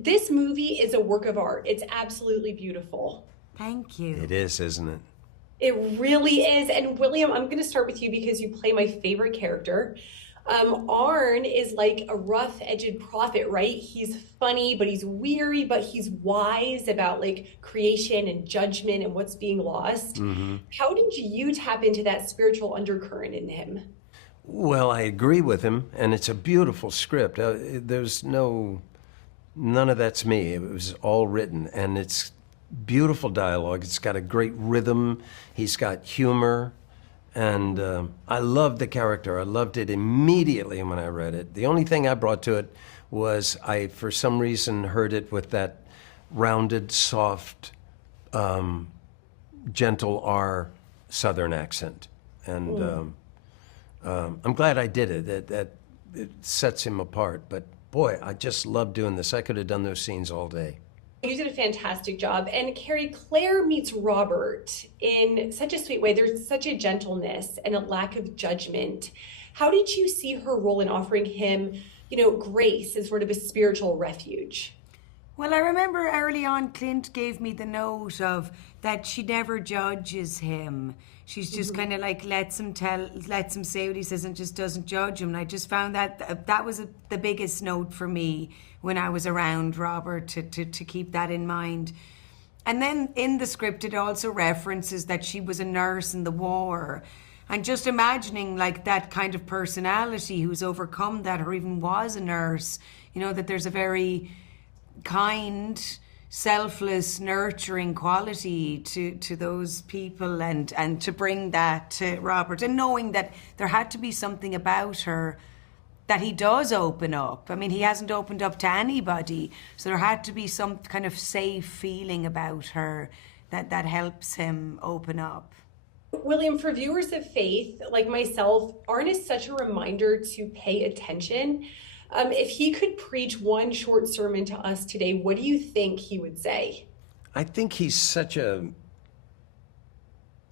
this movie is a work of art. It's absolutely beautiful. Thank you. It is, isn't it? It really is. And William, I'm going to start with you because you play my favorite character. Arn is like a rough-edged prophet, right? He's funny, but he's weary, but he's wise about like creation and judgment and what's being lost. How did you tap into that spiritual undercurrent in him? Well, I agree with him, and it's a beautiful script. None of that's me. It was all written, and it's beautiful dialogue. It's got a great rhythm. He's got humor, and I loved the character. I loved it immediately when I read it. The only thing I brought to it was I, for some reason, heard it with that rounded, soft, gentle R Southern accent, and I'm glad I did it. That it sets him apart. But boy, I just love doing this. I could have done those scenes all day. You did a fantastic job. And Carrie, Claire meets Robert in such a sweet way. There's such a gentleness and a lack of judgment. How did you see her role in offering him, grace as sort of a spiritual refuge? Well, I remember early on Clint gave me the note of that she never judges him. She's just kind of like lets him say what he says and just doesn't judge him. And I just found that was the biggest note for me when I was around Robert to keep that in mind. And then in the script, it also references that she was a nurse in the war. And just imagining like that kind of personality who's overcome that or even was a nurse, that there's a very kind, selfless, nurturing quality to those people and to bring that to Robert. And knowing that there had to be something about her that he does open up. I mean, he hasn't opened up to anybody, so there had to be some kind of safe feeling about her that helps him open up. William, for viewers of faith like myself, Arn is such a reminder to pay attention. If he could preach one short sermon to us today, what do you think he would say? I think he's such a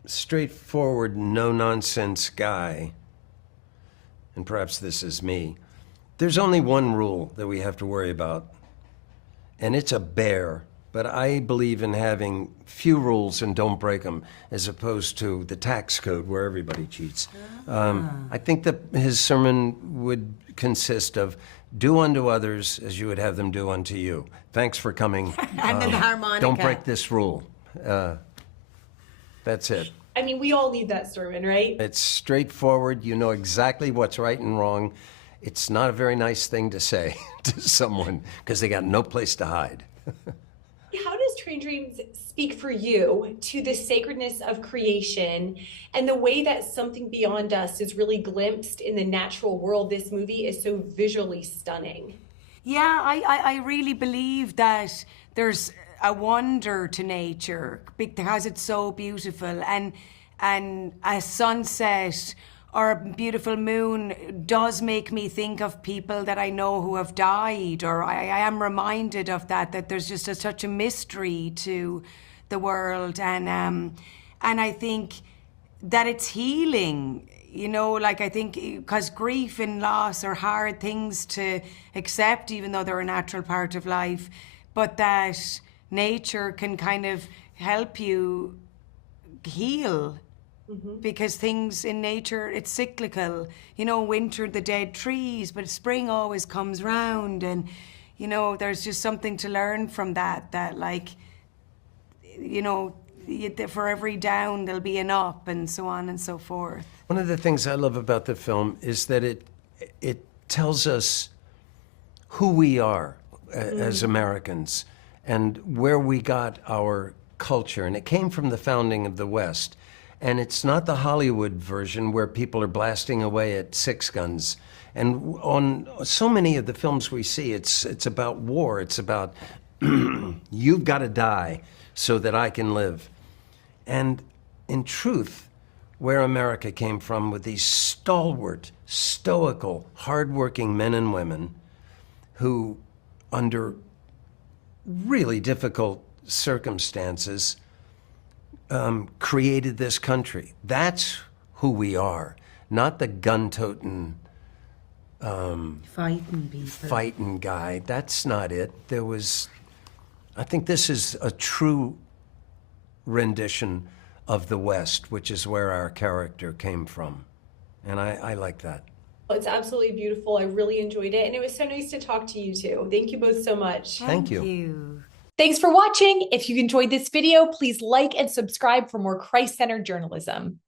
straightforward, no-nonsense guy. And perhaps this is me. There's only one rule that we have to worry about, and it's a bear. But I believe in having few rules and don't break them, as opposed to the tax code where everybody cheats. I think that his sermon would consist of do unto others as you would have them do unto you. Thanks for coming. And then the harmonica. Don't break this rule. That's it. I mean, we all need that sermon, right? It's straightforward. You know exactly what's right and wrong. It's not a very nice thing to say to someone because they got no place to hide. How does Train Dreams speak for you to the sacredness of creation and the way that something beyond us is really glimpsed in the natural world? This movie is so visually stunning. Yeah, I really believe that there's a wonder to nature because it's so beautiful, and a sunset or a beautiful moon does make me think of people that I know who have died, or I am reminded of that there's just such a mystery to the world, and I think that it's healing, like I think because grief and loss are hard things to accept, even though they're a natural part of life, but that nature can kind of help you heal. Because things in nature, it's cyclical. Winter, the dead trees, but spring always comes round. And, there's just something to learn from that like, for every down, there'll be an up and so on and so forth. One of the things I love about the film is that it tells us who we are as Americans and where we got our culture. And it came from the founding of the West. And it's not the Hollywood version where people are blasting away at six guns. And on so many of the films we see, it's about war. It's about you've got to die so that I can live. And in truth, where America came from with these stalwart, stoical, hardworking men and women who, under really difficult circumstances, created this country. That's who we are, not the gun-toting Fighting people. fighting guy. That's not it. I think this is a true rendition of the West, which is where our character came from. And I like that. It's absolutely beautiful. I really enjoyed it. And it was so nice to talk to you too. Thank you both so much. Thank you. Thanks for watching. If you enjoyed this video, please like and subscribe for more Christ-centered journalism.